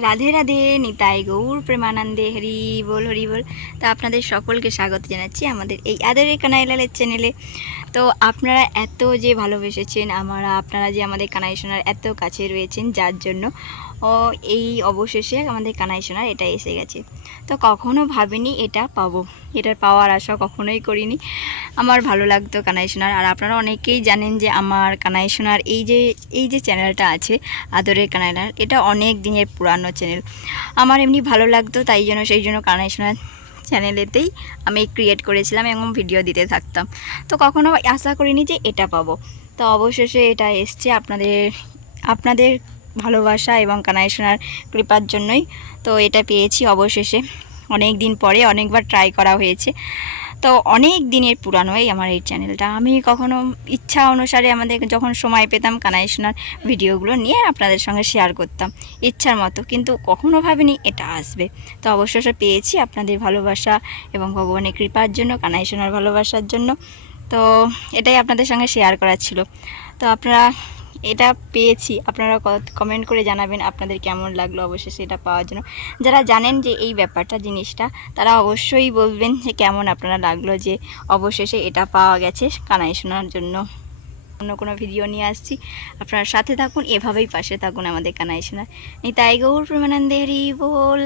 রাধে রাধে, নিতাই গৌর প্রেমানন্দে, হরি বল হরি বল। তো আপনাদের সকলকে স্বাগত জানাচ্ছি আমাদের এই আদরের কানাইলালের চ্যানেলে। তো আপনারা এত যে ভালোবেসেছেন, আপনারা যে আমাদের কানাই সোনার এত কাছে রয়েছেন, যার জন্য এই অবশেষে আমাদের কানাই সোনার এটা এসে গেছে। তো কখনো ভাবিনি এটা পাবো, এটার পাওয়ার আশা কখনোই করিনি। আমার ভালো লাগতো কানাই সোনার। আর আপনারা অনেকেই জানেন যে আমার কানাই সোনার এই যে চ্যানেলটা আছে আদরের কানাইলাল, এটা অনেক দিনের পুরানো চ্যানেল। আমার এমনি ভালো লাগতো, তাই জন্য সেই জন্য কানাই সোনার চ্যানেলেতেই আমি ক্রিয়েট করেছিলাম এবং ভিডিও দিতে থাকতাম। তো কখনো আশা করিনি যে এটা পাবো। তো অবশেষে এটা এসছে আপনাদের ভালোবাসা এবং কানাই সোনার কৃপার জন্যই তো এটা পেয়েছি অবশেষে। অনেক দিন পরে অনেকবার ট্রাই করা হয়েছে। তো অনেক দিনের পুরানো আমার এই চ্যানেলটা। আমি কখনো ইচ্ছা অনুসারে আমাদের যখন সময় পেতাম কানাই সোনার ভিডিওগুলো নিয়ে আপনাদের সঙ্গে শেয়ার করতাম ইচ্ছার মতো, কিন্তু কখনো ভাবিনি এটা আসবে। তো অবশেষে পেয়েছি আপনাদের ভালোবাসা এবং ভগবানের কৃপার জন্য, কানাই সোনার ভালোবাসার জন্য। তো এটাই আপনাদের সঙ্গে শেয়ার করার ছিল। তো আপনারা এটা পেয়েছি, আপনারা কমেন্ট করে জানাবেন আপনাদের কেমন লাগলো অবশেষে এটা পাওয়ার জন্য। যারা জানেন যে এই ব্যাপারটা জিনিসটা, তারা অবশ্যই বলবেন যে কেমন আপনারা লাগলো যে অবশেষে এটা পাওয়া গেছে কানাই সোনার জন্য। অন্য কোনো ভিডিও নিয়ে আসছি, আপনারা সাথে থাকুন, এভাবেই পাশে থাকুন আমাদের কানাই সোনার। নিতাই গৌর প্রেমানন্দে, হরি বল।